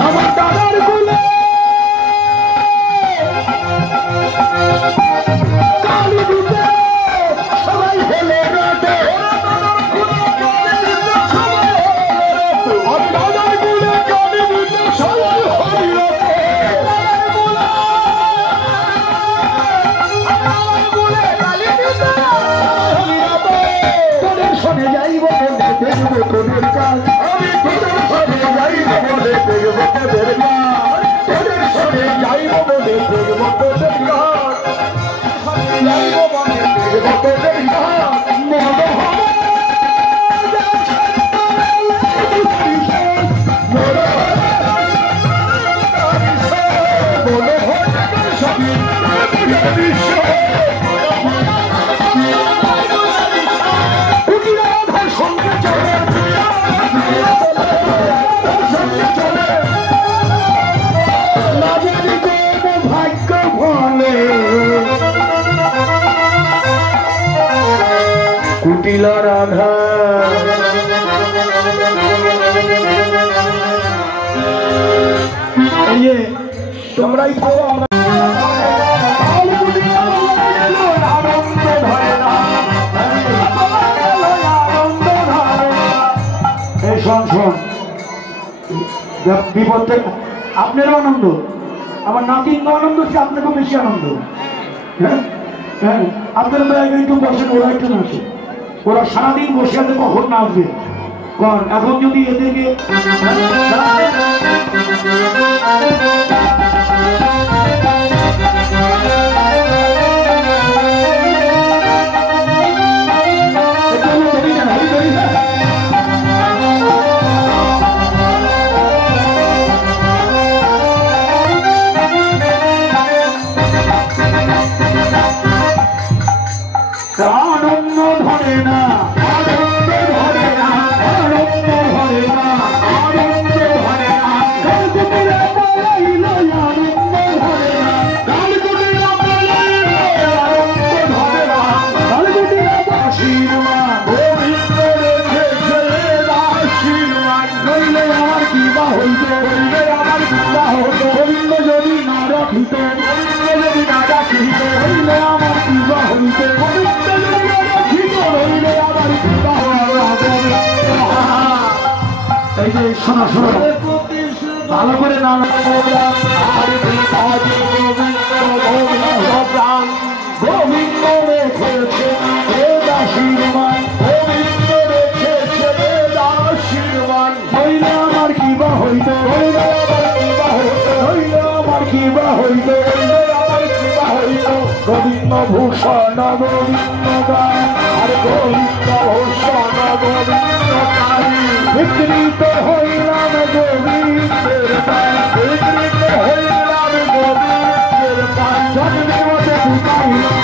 আমার দাদার কুলে কালী দিতে সবাই হেলে রাতে দাদার কুলে কালী দিতে সবাই হরিরতে তোদের শোনে যাইব দেখব তোদের কাজ আমি তোদের শোনে যাইব বলে দেখব তোদের কাজ তোদের শোনে যাইব বলে দেখব তোদের কাজ যাইব বলে দেখব তোদের কাজ মন হবে কুটিলা রাধা তোমরাই তো বিপদ আপনারও আনন্দ আমার নাতির আনন্দ হচ্ছে আপনাকেও বেশি আনন্দ হ্যাঁ হ্যাঁ আপনারা তো একটু বসেন ওরা একটু নাচে ওরা সারাদিন বসে আছে কখন নাচবে কারণ এখন যদি এদেরকে আনন্দ ধরে না আনন্দ ধরে না আনন্দ ধরে না আনন্দ ধরে না কালকুটিরা পালাইল আনন্দ ধরে না কালকুটিরা পালাইল আনন্দ ধরে না কালকুটিরা আশীর্বাদ গোবিন্দ রেখেছে আশীর্বাদ হইলে আমার কিবা হইত হইলে আমার কিবা হতো গোবিন্দ যদি না রাখিত গোবিন্দ যদি না রাখিত হইলে আমার কিবা হইত এই যে শোনো শোনো ভালো করে না গোবিন্দ রেখেছে আশীর্বাদ গোবিন্দ রেখেছে আশীর্বাদ হইলে আমার কিবা হইত হইলে আমার কিবা হইত হইলে আমার কিবা হইত হইলে আমার কিবা হইত গোবিন্দ ভূষণ গোবিন্দ গান আর গোবিন্দ ভূষণ গোবিন্দ কালী বিকৃত হইলাম গোবিন্দের পায় বিকৃত হইলাম গোবিন্দের পায় জন্মের মধ্যে ঢুকাইলাম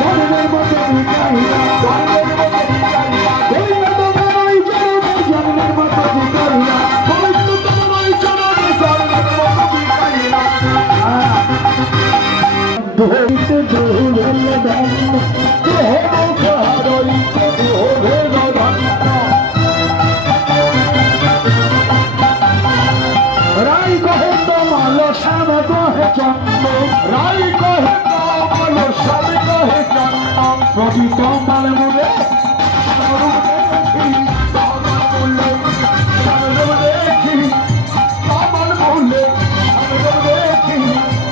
জন্মের মধ্যে ঢুকাইলাম জন্মের মধ্যে ঢুকাইলাম গোবিন্দ তোমায় চরণে জন্মের মধ্যে ঢুকাইলাম গোবিন্দ তোমায় চরণে জন্মের মধ্যে ঢুকাইলাম ধরিতে ধরল ধন্য রাই কহে কমল শ্যাম কহে চন্দ্র রাই কহে কমল শ্যাম কহে চন্দ্র প্রতি কমল মূলে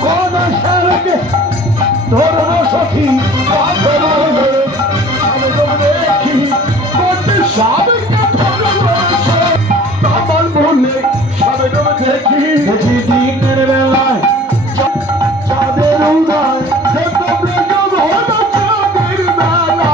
কোন সারকে ধর্ম সখী দেখি কমল বলে দেখি দেখি দিনের বেলায় চাঁদের উদয় চাঁদের বেলা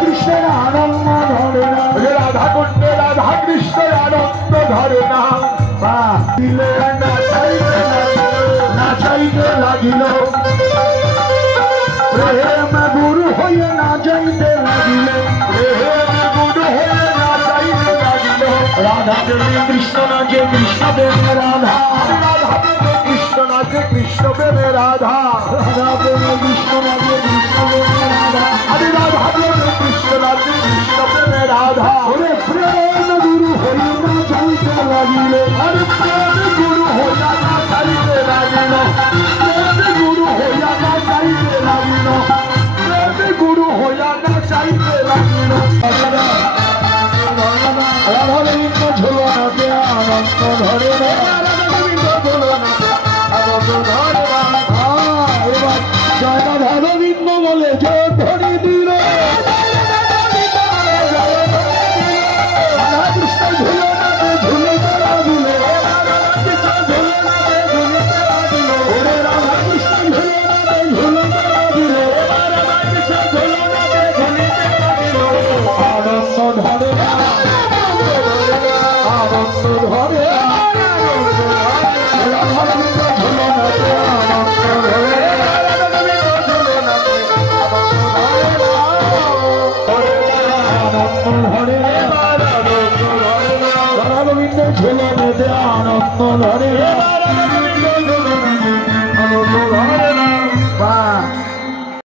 কৃষ্ণের আনন্দ ধরে না, রাধা কুণ্ডে রাধা কৃষ্ণের আনন্দ ধরে না। নাচাইতে লাগিল প্রেম গুরু হয়ে না যাইতে লাগিল, প্রেম গুরু হয়ে না যাইতে লাগিল। রাধা প্রেমে কৃষ্ণ নাচে কৃষ্ণ প্রেমে রাধা, রাধা প্রেমে কৃষ্ণ নাচে কৃষ্ণ প্রেমে রাধা, রাধা প্রেমে কৃষ্ণ নাচে কৃষ্ণ প্রেমে রাধা, আরে রাধা প্রেমে কৃষ্ণ নাচে কৃষ্ণ প্রেমে রাধা। ওরে প্রেম গুরু হয়ে না যাইতে লাগিল, আরে প্রেম গুরু হইয়া না যাইতে লাগিল, প্রেম গুরু হইয়া না যাইতে লাগিল, প্রেম গুরু হইয়া না যাইতে লাগিল। রাধা গোবিন্দ ঝুলনাতে আনন্দ ধরে না, রাধা গোবিন্দ ঝুলনাতে আনন্দ ধরে না। এবার জয় রাধা গোবিন্দ বলে জয় ধরে দিল, রাধা কৃষ্ণ ঝুলনাতে ঝুলিতে লাগিল, রাধা কৃষ্ণ ঝুলনাতে ঝুলিতে লাগিল, ওরে রাধা কৃষ্ণ ঝুলনাতে ঝুলিতে লাগিল, রাধা কৃষ্ণ ঝুলনাতে ঝুলিতে লাগিল। আনন্দ ধরে না, আনন্দ ধরে, রাধা গোবিন্দ ঝুলনাতে আনন্দ ধরে, রাধা গোবিন্দ ঝুলনাতে আনন্দ ধরে, রাধা গোবিন্দ ঝুলনাতে আনন্দ ধরে।